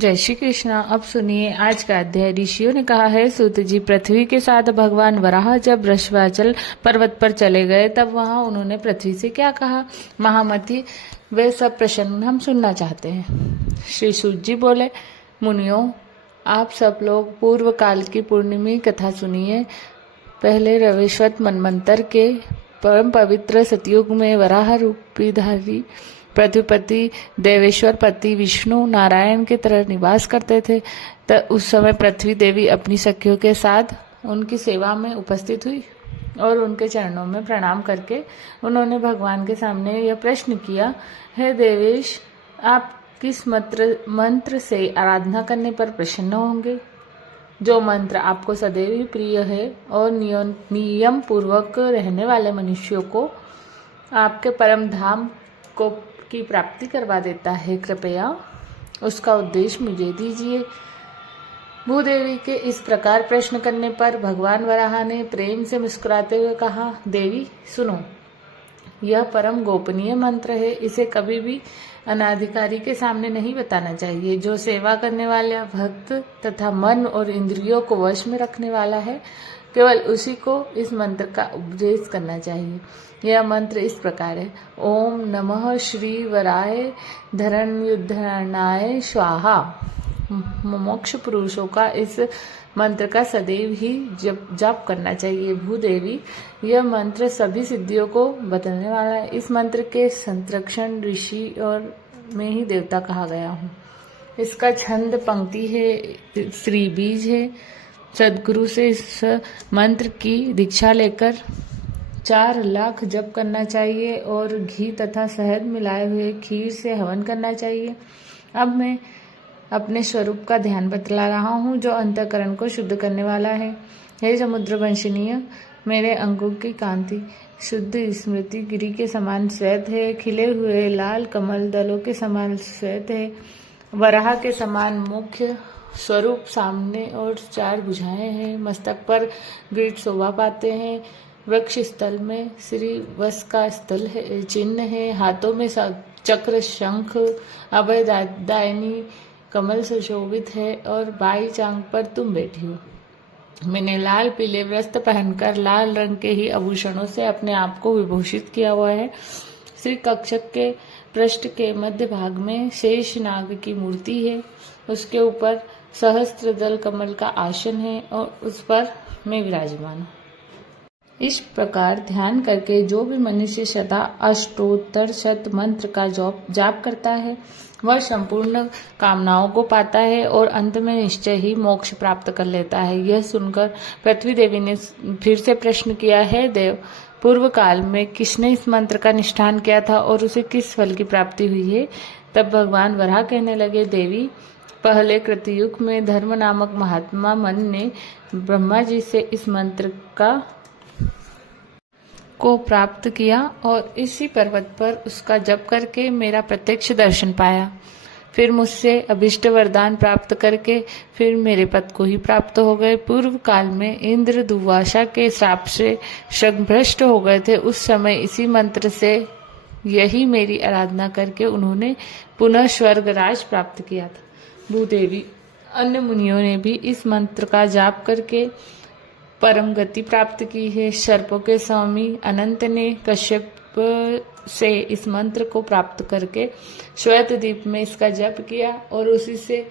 जय श्री कृष्णा। अब सुनिए आज का अध्याय। ऋषियों ने कहा है, सूत जी, पृथ्वी के साथ भगवान वराह जब वृषभाचल पर्वत पर चले गए तब वहां उन्होंने पृथ्वी से क्या कहा? महामती, वे सब प्रश्न हम सुनना चाहते हैं। श्री सूत जी बोले, मुनियों, आप सब लोग पूर्व काल की पूर्णिमा कथा सुनिए। पहले रविश्वत मनमंत्र के परम पवित्र सतयुग में वराह रूपीधारी पृथ्वीपति देवेश्वर पति विष्णु नारायण की तरह निवास करते थे। उस समय पृथ्वी देवी अपनी सखियों के साथ उनकी सेवा में उपस्थित हुई और उनके चरणों में प्रणाम करके उन्होंने भगवान के सामने यह प्रश्न किया, हे देवेश, आप किस मंत्र से आराधना करने पर प्रसन्न होंगे? जो मंत्र आपको सदैव ही प्रिय है और नियम पूर्वक रहने वाले मनुष्यों को आपके परम धाम की प्राप्ति करवा देता है, कृपया उसका उद्देश्य मुझे दीजिए। भूदेवी के इस प्रकार प्रश्न करने पर भगवान वराह ने प्रेम से मुस्कुराते हुए कहा, देवी सुनो, यह परम गोपनीय मंत्र है। इसे कभी भी अनाधिकारी के सामने नहीं बताना चाहिए। जो सेवा करने वाला भक्त तथा मन और इंद्रियों को वश में रखने वाला है, केवल उसी को इस मंत्र का उपदेश करना चाहिए। यह मंत्र इस प्रकार है, ओम नमः श्री वराय धरण्युद्धरणाय स्वाहा। मोक्ष पुरुषों का इस मंत्र का सदैव ही जप करना चाहिए। भूदेवी, यह मंत्र सभी सिद्धियों को बदलने वाला है। इस मंत्र के संरक्षण ऋषि और मैं ही देवता कहा गया हूँ। इसका छंद पंक्ति है, श्री बीज है। सदगुरु से इस मंत्र की दीक्षा लेकर 4 लाख जप करना चाहिए और घी तथा शहद मिलाए हुए खीर से हवन करना चाहिए। अब मैं अपने स्वरूप का ध्यान बतला रहा हूँ, जो अंतःकरण को शुद्ध करने वाला है। हे समुद्र वंशनीय, मेरे अंगों की कांति शुद्ध स्मृति गिरी के समान श्वेत है। खिले हुए लाल कमल दलों के समान श्वेत है। वराह के समान मुख्य स्वरूप सामने और 4 भुजाएं हैं। मस्तक पर ग्रीट शोभा पाते हैं। वृक्ष स्थल में श्री वस का स्थल है, चिन्ह है। हाथों में चक्र शंख अभयदायिनी कमल सुशोभित है और 22 आंख पर तुम बैठी हो। मैंने लाल पीले वस्त्र पहनकर लाल रंग के ही आभूषणों से अपने आप को विभूषित किया हुआ है। श्री कक्षक के पृष्ठ के मध्य भाग में शेष नाग की मूर्ति है। उसके ऊपर सहस्त्र दल कमल का आसन है और उस पर मैं विराजमान हूँ। इस प्रकार ध्यान करके जो भी मनुष्य सदा अष्टोत्तर शत मंत्र का जाप करता है, वह संपूर्ण कामनाओं को पाता है और अंत में निश्चय ही मोक्ष प्राप्त कर लेता है। यह सुनकर पृथ्वी देवी ने फिर से प्रश्न किया, है देव, पूर्व काल में किसने इस मंत्र का निष्ठान किया था और उसे किस फल की प्राप्ति हुई है? तब भगवान वराह कहने लगे, देवी, पहले कृतयुग में धर्म नामक महात्मा मन ने ब्रह्मा जी से इस मंत्र को प्राप्त किया और इसी पर्वत पर उसका जप करके मेरा प्रत्यक्ष दर्शन पाया। फिर मुझसे अभिष्ट वरदान प्राप्त करके फिर मेरे पद को ही प्राप्त हो गए। पूर्व काल में इंद्र दुर्वासा के श्राप से शगभ्रष्ट हो गए थे। उस समय इसी मंत्र से यही मेरी आराधना करके उन्होंने पुनः स्वर्ग राज प्राप्त किया था। भूदेवी, अन्य मुनियों ने भी इस मंत्र का जाप करके परम गति प्राप्त की है। सर्पों के स्वामी अनंत ने कश्यप से इस मंत्र को प्राप्त करके श्वेत द्वीप में इसका जप किया और उसी से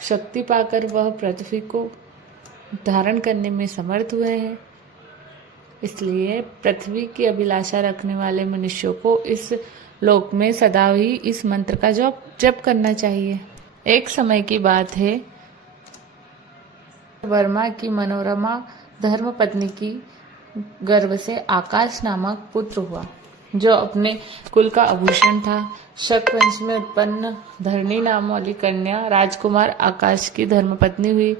शक्ति पाकर वह पृथ्वी को धारण करने में समर्थ हुए हैं। इसलिए पृथ्वी की अभिलाषा रखने वाले मनुष्यों को इस लोक में सदा ही इस मंत्र का जप करना चाहिए। एक समय की बात है, वर्मा की मनोरमा धर्मपत्नी की गर्भ से आकाश नामक पुत्र हुआ, जो अपने कुल का आभूषण था। शक वंश में उत्पन्न धरणी नाम वाली कन्या राजकुमार आकाश की धर्मपत्नी हुई।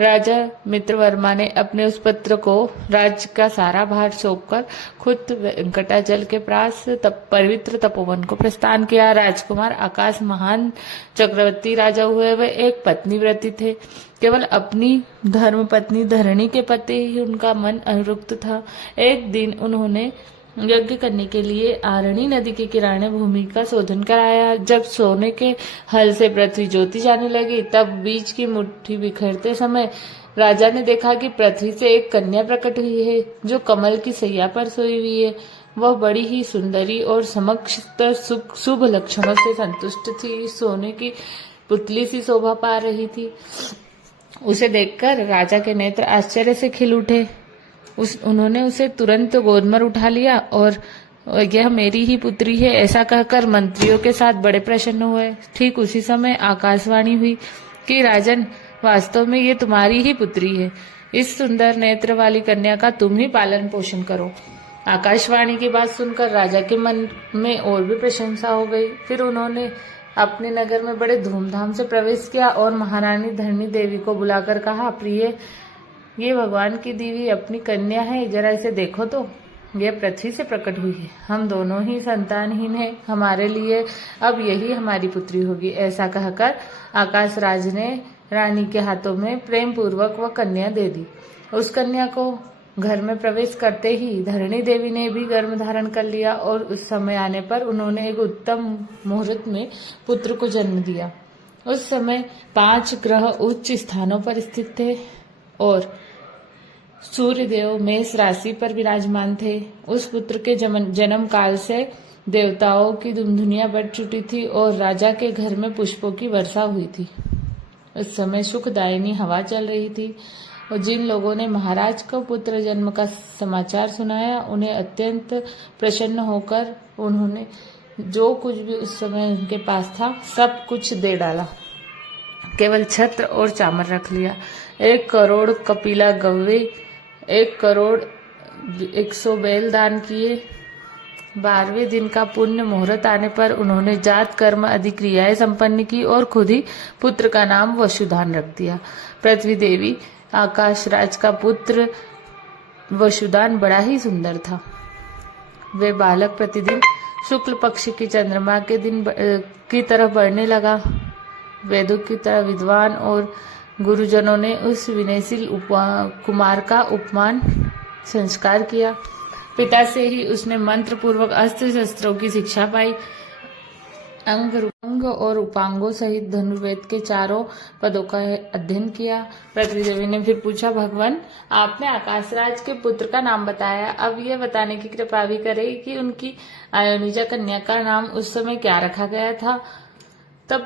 राजा मित्रवर्मा ने अपने उस पुत्र को राज्य का सारा भार सौंपकर खुद वेंकटाचल के पास पवित्र तपोवन को प्रस्थान किया। राजकुमार आकाश महान चक्रवर्ती राजा हुए। वे एक पत्नी व्रती थे। केवल अपनी धर्मपत्नी धरणी के प्रति ही उनका मन अनुरक्त था। एक दिन उन्होंने यज्ञ करने के लिए आरणी नदी के किनारे भूमि का शोधन कराया। जब सोने के हल से पृथ्वी जोती जाने लगी, तब बीज की मुट्ठी बिखरते समय राजा ने देखा कि पृथ्वी से एक कन्या प्रकट हुई है, जो कमल की सैया पर सोई हुई है। वह बड़ी ही सुंदरी और समस्त शुभ लक्षणों से संतुष्ट थी। सोने की पुतली सी शोभा पा रही थी। उसे देखकर राजा के नेत्र आश्चर्य से खिल उठे। उन्होंने उसे तुरंत गोद में उठा लिया और यह मेरी ही पुत्री है ऐसा कहकर मंत्रियों के साथ बड़े प्रसन्न हुए। ठीक उसी समय आकाशवाणी हुई कि राजन, वास्तव में ये तुम्हारी ही पुत्री है। इस सुंदर नेत्र वाली कन्या का तुम ही पालन पोषण करो। आकाशवाणी की बात सुनकर राजा के मन में और भी प्रशंसा हो गई। फिर उन्होंने अपने नगर में बड़े धूमधाम से प्रवेश किया और महारानी धरणी देवी को बुलाकर कहा, प्रिय, ये भगवान की देवी अपनी कन्या है, जरा इसे देखो तो। यह पृथ्वी से प्रकट हुई है। हम दोनों ही संतानहीन हैं। हमारे लिए अब यही हमारी पुत्री होगी। ऐसा कहकर आकाश राज ने रानी के हाथों में प्रेम पूर्वक वह कन्या दे दी। उस कन्या को घर में प्रवेश करते ही धरणी देवी ने भी गर्भ धारण कर लिया और उस समय आने पर उन्होंने एक उत्तम मुहूर्त में पुत्र को जन्म दिया। उस समय 5 ग्रह उच्च स्थानों पर स्थित थे और सूर्य देव मेष राशि पर विराजमान थे। उस पुत्र के जन्म काल से देवताओं की धुमधुनिया बढ़ चुकी थी और राजा के घर में पुष्पों की वर्षा हुई थी। उस समय सुखदायिनी हवा चल रही थी और जिन लोगों ने महाराज को पुत्र जन्म का समाचार सुनाया, उन्हें अत्यंत प्रसन्न होकर उन्होंने जो कुछ भी उस समय उनके पास था सब कुछ दे डाला। केवल छत्र और चामर रख लिया। 1 करोड़ कपिला गव्वे, 1 करोड़ 100 बैल दान किए। 12वें दिन का पुण्य मुहूर्त आने पर उन्होंने जात कर्म आदि क्रियाएं संपन्न की और खुद ही पुत्र का नाम वसुधान रख दिया। पृथ्वी देवी आकाश राज का पुत्र वसुदान बड़ा ही सुंदर था। वे बालक प्रतिदिन शुक्ल पक्ष की चंद्रमा के दिन की तरह बढ़ने लगा। वेदों की तरह विद्वान और गुरुजनों ने उस विनयशील कुमार का उपमान संस्कार किया। पिता से ही उसने मंत्र पूर्वक अस्त्र शस्त्रों की शिक्षा पाई। अंग और उपांगों सहित धनुर्वेद के 4 पदों का अध्ययन किया। पृथ्वी देवी ने फिर पूछा, भगवान, आपने आकाशराज के पुत्र का नाम बताया, अब यह बताने की कृपा भी करें कि उनकी अयोनिजा कन्या का नाम उस समय क्या रखा गया था। तब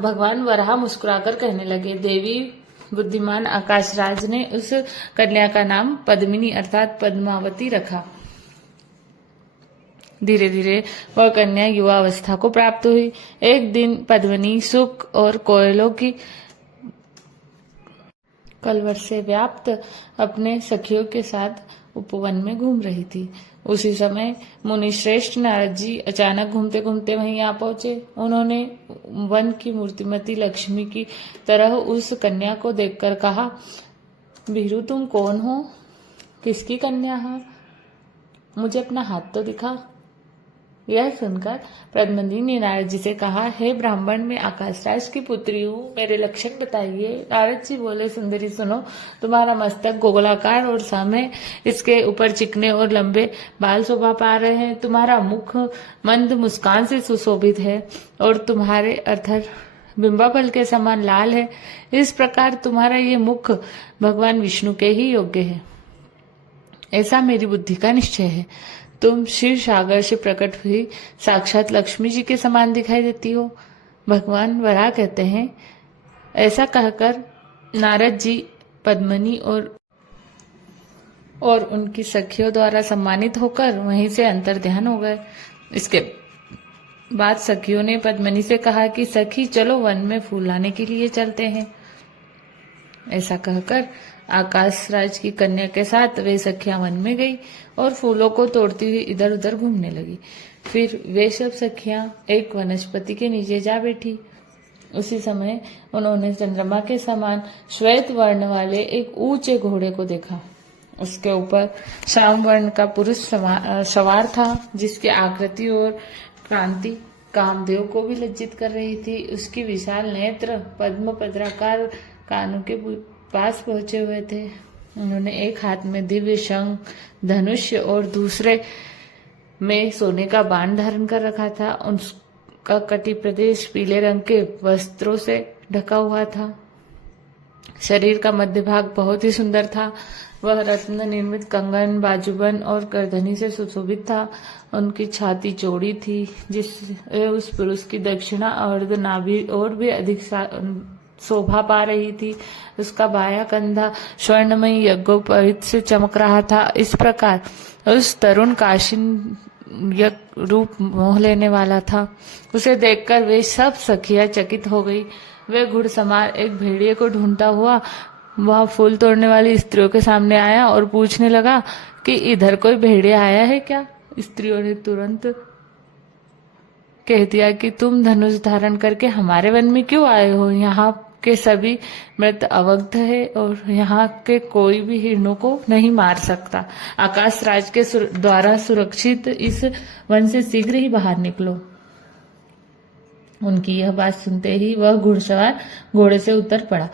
भगवान वराह मुस्कुराकर कहने लगे, देवी बुद्धिमान आकाशराज ने उस कन्या का नाम पद्मिनी अर्थात पद्मावती रखा। धीरे धीरे वह कन्या युवावस्था को प्राप्त हुई। एक दिन पद्मिनी सुख और कोयलों की कलवर से व्याप्त अपने सखियों के साथ उपवन में घूम रही थी। उसी समय मुनि श्रेष्ठ नारद जी अचानक घूमते घूमते वहीं आ पहुंचे। उन्होंने वन की मूर्तिमती लक्ष्मी की तरह उस कन्या को देखकर कहा, बीरू, तुम कौन हो? किसकी कन्या हो? मुझे अपना हाथ तो दिखा। यह सुनकर पद्मिनी ने नारद जी से कहा, हे ब्राह्मण, मैं आकाशराज की पुत्री हूँ, मेरे लक्षण बताइए। नारद जी बोले, सुंदरी सुनो, तुम्हारा मस्तक गोलाकार और सम है, इसके ऊपर चिकने और लंबे बाल शोभा पा रहे हैं। तुम्हारा मुख मंद मुस्कान से सुशोभित है और तुम्हारे अधर बिंबाफल के समान लाल है। इस प्रकार तुम्हारा ये मुख भगवान विष्णु के ही योग्य है, ऐसा मेरी बुद्धि का निश्चय है। तुम शिव सागर से प्रकट हुई साक्षात लक्ष्मी जी के समान दिखाई देती हो। भगवान वराह कहते हैं। ऐसा कहकर नारद जी पद्मिनी और उनकी सखियों द्वारा सम्मानित होकर वहीं से अंतर ध्यान हो गए। इसके बाद सखियों ने पद्मिनी से कहा कि सखी, चलो वन में फूल लाने के लिए चलते हैं। ऐसा कहकर आकाशराज की कन्या के साथ वे सखियां वन में गई और फूलों को तोड़ती हुई इधर उधर घूमने लगी। फिर वे सब सखियां एक वनस्पति के नीचे जा बैठी। उसी समय उन्होंने चंद्रमा के समान श्वेत वर्ण वाले एक ऊंचे घोड़े को देखा। उसके ऊपर श्याम वर्ण का पुरुष सवार था, जिसकी आकृति और कांति कामदेव को भी लज्जित कर रही थी। उसकी विशाल नेत्र पद्म पत्राकार कानों के पास पहुंचे हुए थे। उन्होंने एक हाथ में दिव्य शंख, धनुष्य और दूसरे में सोने का बाण धारण कर रखा था। उसका कटी प्रदेश पीले रंग के वस्त्रों से ढका हुआ था। शरीर का मध्य भाग बहुत ही सुंदर था। वह रत्न निर्मित कंगन, बाजूबंद और करधनी से सुशोभित था। उनकी छाती चौड़ी थी, जिससे उस पुरुष की दक्षिणा अर्ध नाभि और भी अधिक शोभा पा रही थी। उसका बायां कंधा स्वर्णमयी यज्ञोपवीत से चमक रहा था। इस प्रकार उस तरुण काशिन रूप मोह लेने वाला था। उसे देखकर वे सब सखियां चकित हो गई। वे घुड़सवार एक भेड़िए को ढूंढता हुआ वह फूल तोड़ने वाली स्त्रियों के सामने आया और पूछने लगा कि इधर कोई भेड़िया आया है क्या? स्त्रियों ने तुरंत कह दिया कि तुम धनुष धारण करके हमारे वन में क्यों आए हो? यहाँ के सभी मृत अवग्ध है और यहाँ के कोई भी हिरणों को नहीं मार सकता। आकाश राज के द्वारा सुरक्षित इस वन से शीघ्र ही बाहर निकलो। उनकी यह बात सुनते ही वह घुड़सवार घोड़े से उतर पड़ा।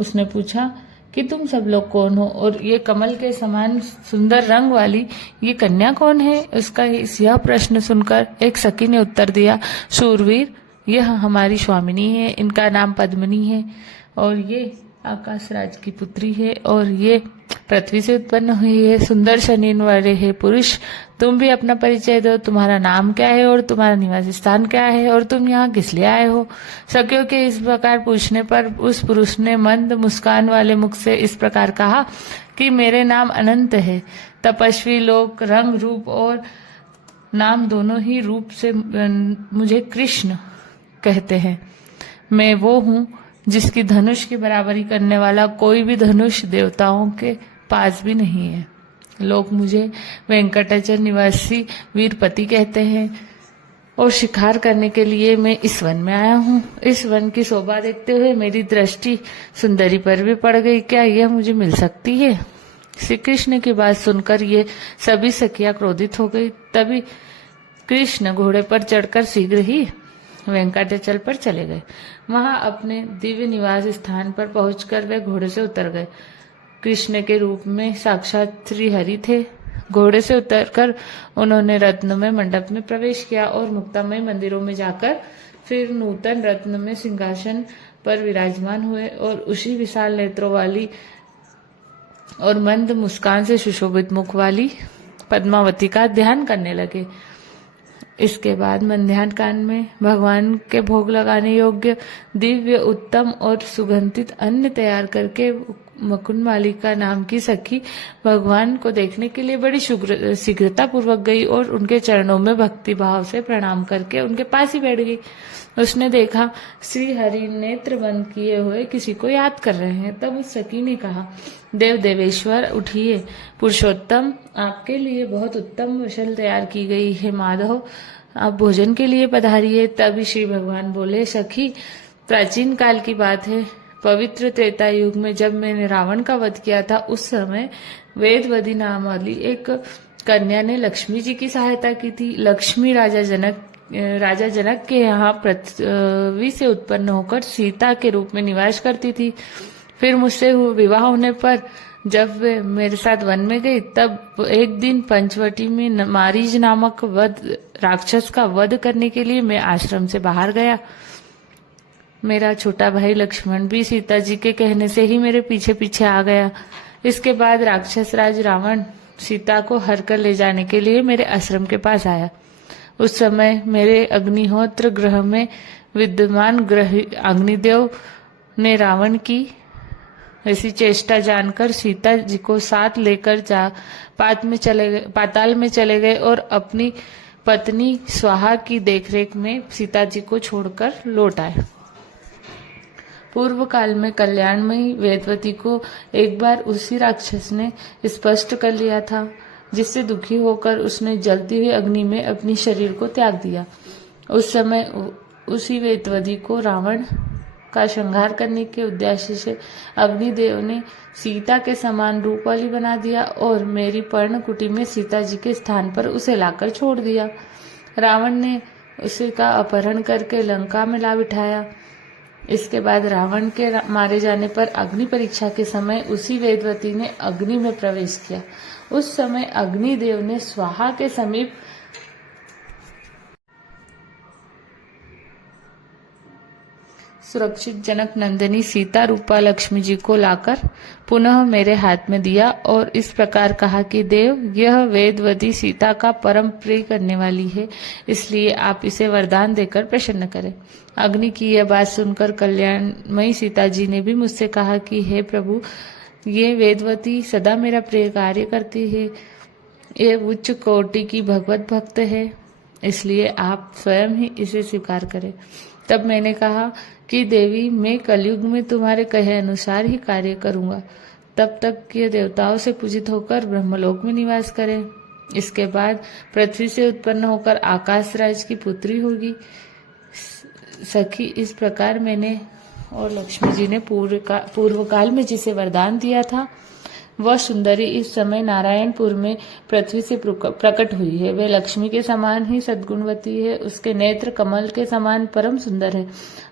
उसने पूछा कि तुम सब लोग कौन हो और ये कमल के समान सुंदर रंग वाली ये कन्या कौन है? उसका यह प्रश्न सुनकर एक सखी ने उत्तर दिया, शूरवीर, यह हमारी स्वामिनी है। इनका नाम पद्मिनी है और ये आकाश राज की पुत्री है और ये पृथ्वी से उत्पन्न हुई है। सुंदर शरीर वाले है पुरुष, तुम भी अपना परिचय दो। तुम्हारा नाम क्या है और तुम्हारा निवास स्थान क्या है और तुम यहाँ किस लिए आए हो? सखियों के इस प्रकार पूछने पर उस पुरुष ने मंद मुस्कान वाले मुख से इस प्रकार कहा कि मेरे नाम अनंत है। तपस्वी लोग रंग रूप और नाम दोनों ही रूप से मुझे कृष्ण कहते हैं। मैं वो हूँ जिसकी धनुष की बराबरी करने वाला कोई भी धनुष देवताओं के पास भी नहीं है। लोग मुझे वेंकटाचल निवासी वीरपति कहते हैं और शिकार करने के लिए मैं इस वन में आया हूँ। इस वन की शोभा देखते हुए मेरी दृष्टि सुंदरी पर भी पड़ गई। क्या यह मुझे मिल सकती है? श्री कृष्ण की बात सुनकर ये सभी सखियां क्रोधित हो गई। तभी कृष्ण घोड़े पर चढ़कर शीघ्र ही वेंकटाचल पर चले गए। वहां अपने दिव्य निवास स्थान पर पहुंचकर वे घोड़े से उतर गए। कृष्ण के रूप में साक्षात श्री हरि थे। घोड़े से उतरकर उन्होंने रत्नमय मंडप में प्रवेश किया और मुक्तामय मंदिरों में जाकर फिर नूतन रत्न में सिंहासन पर विराजमान हुए और उसी विशाल नेत्रों वाली और मंद मुस्कान से सुशोभित मुख वाली पद्मावती का ध्यान करने लगे। इसके बाद मध्याह्न काल में भगवान के भोग लगाने योग्य दिव्य उत्तम और सुगंधित अन्न तैयार करके मुकुंदमालिका नाम की सखी भगवान को देखने के लिए बड़ी शीघ्रता पूर्वक गई और उनके चरणों में भक्ति भाव से प्रणाम करके उनके पास ही बैठ गई। उसने देखा श्री हरि नेत्र बंद किए हुए किसी को याद कर रहे हैं। तब उस सखी ने कहा, देव देवेश्वर उठिए, पुरुषोत्तम आपके लिए बहुत उत्तम वशल तैयार की गई है। माधव आप भोजन के लिए पधारिए। तभी श्री भगवान बोले, सखी प्राचीन काल की बात है। पवित्र त्रेता युग में जब मैंने रावण का वध किया था, उस समय वेदवती नाम वाली एक कन्या ने लक्ष्मी जी की सहायता की थी। लक्ष्मी राजा जनक के यहाँ पृथ्वी से उत्पन्न होकर सीता के रूप में निवास करती थी। फिर मुझसे विवाह होने पर जब वे मेरे साथ वन में गई, तब एक दिन पंचवटी में मारीज नामक राक्षस का वध करने के लिए मैं आश्रम से बाहर गया। मेरा छोटा भाई लक्ष्मण भी सीता जी के कहने से ही मेरे पीछे पीछे आ गया। इसके बाद राक्षस राज रावण सीता को हर कर ले जाने के लिए मेरे आश्रम के पास आया। उस समय मेरे अग्निहोत्र गृह में विद्यमान अग्निदेव ने रावण की ऐसी चेष्टा जानकर सीता जी को साथ लेकर पाताल में चले गए और अपनी पत्नी स्वाहा की देखरेख में सीता जी को छोड़कर लौट आए। पूर्व काल में कल्याणमयी वेदवती को एक बार उसी राक्षस ने स्पष्ट कर लिया था, जिससे दुखी होकर उसने जलती हुई अग्नि में अपनी शरीर को त्याग दिया। उस समय उसी वेदवती को रावण का संहार करने के उद्देश्य से अग्निदेव ने सीता के समान रूप वाली बना दिया और मेरी पर्णकुटी में सीता जी के स्थान पर उसे लाकर छोड़ दिया। रावण ने उसे का अपहरण करके लंका में ला बिठाया। इसके बाद रावण के मारे जाने पर अग्नि परीक्षा के समय उसी वेदवती ने अग्नि में प्रवेश किया। उस समय अग्निदेव ने स्वाहा के समीप सुरक्षित जनक नंदिनी सीता रूपा लक्ष्मी जी को लाकर पुनः मेरे हाथ में दिया और इस प्रकार कहा कि देव, यह वेदवती सीता का परम प्रिय करने वाली है, इसलिए आप इसे वरदान देकर प्रसन्न करें। अग्नि की यह बात सुनकर कल्याणमयी सीता जी ने भी मुझसे कहा कि हे प्रभु, ये वेदवती सदा मेरा प्रिय कार्य करती है, ये उच्च कोटि की भगवत भक्त है, इसलिए आप स्वयं ही इसे स्वीकार करें। तब मैंने कहा कि देवी, मैं कलयुग में तुम्हारे कहे अनुसार ही कार्य करूंगा, तब तक ये देवताओं से पूजित होकर ब्रह्मलोक में निवास करें। इसके बाद पृथ्वी से उत्पन्न होकर आकाशराज की पुत्री होगी। सखी, इस प्रकार मैंने और लक्ष्मी जी ने पूर्व काल में जिसे वरदान दिया था, वह सुंदरी इस समय नारायणपुर में पृथ्वी से प्रकट हुई है। वह लक्ष्मी के समान ही सद्गुणवती है, उसके नेत्र कमल के समान परम सुंदर है।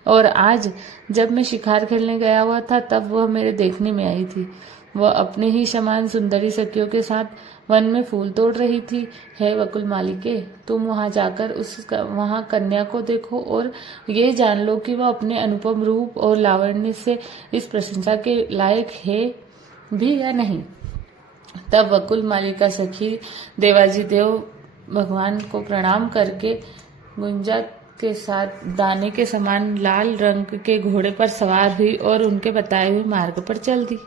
और आज जब मैं शिकार खेलने गया हुआ था, तब वह मेरे देखने में आई थी। वह अपने ही समान सुंदरी सखियों के साथ वन में फूल तोड़ रही थी। हे वकुल मालिके, तुम वहां जाकर वहां कन्या को देखो और ये जान लो कि वह अपने अनुपम रूप और लावण्य से इस प्रशंसा के लायक है भी या नहीं। तब वकुल मालिका सखी देवाजी देव भगवान को प्रणाम करके गुंजा के साथ दाने के समान लाल रंग के घोड़े पर सवार हुई और उनके बताए हुए मार्ग पर चल दी।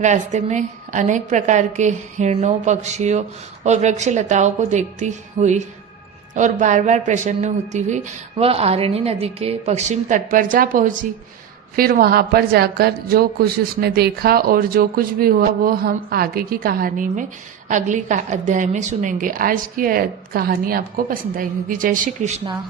रास्ते में अनेक प्रकार के हिरणों, पक्षियों और वृक्ष लताओं को देखती हुई और बार बार प्रसन्न होती हुई वह आरणी नदी के पश्चिम तट पर जा पहुंची। फिर वहां पर जाकर जो कुछ उसने देखा और जो कुछ भी हुआ, वो हम आगे की कहानी में अगली अध्याय में सुनेंगे। आज की कहानी आपको पसंद आई होगी। जय श्री कृष्णा।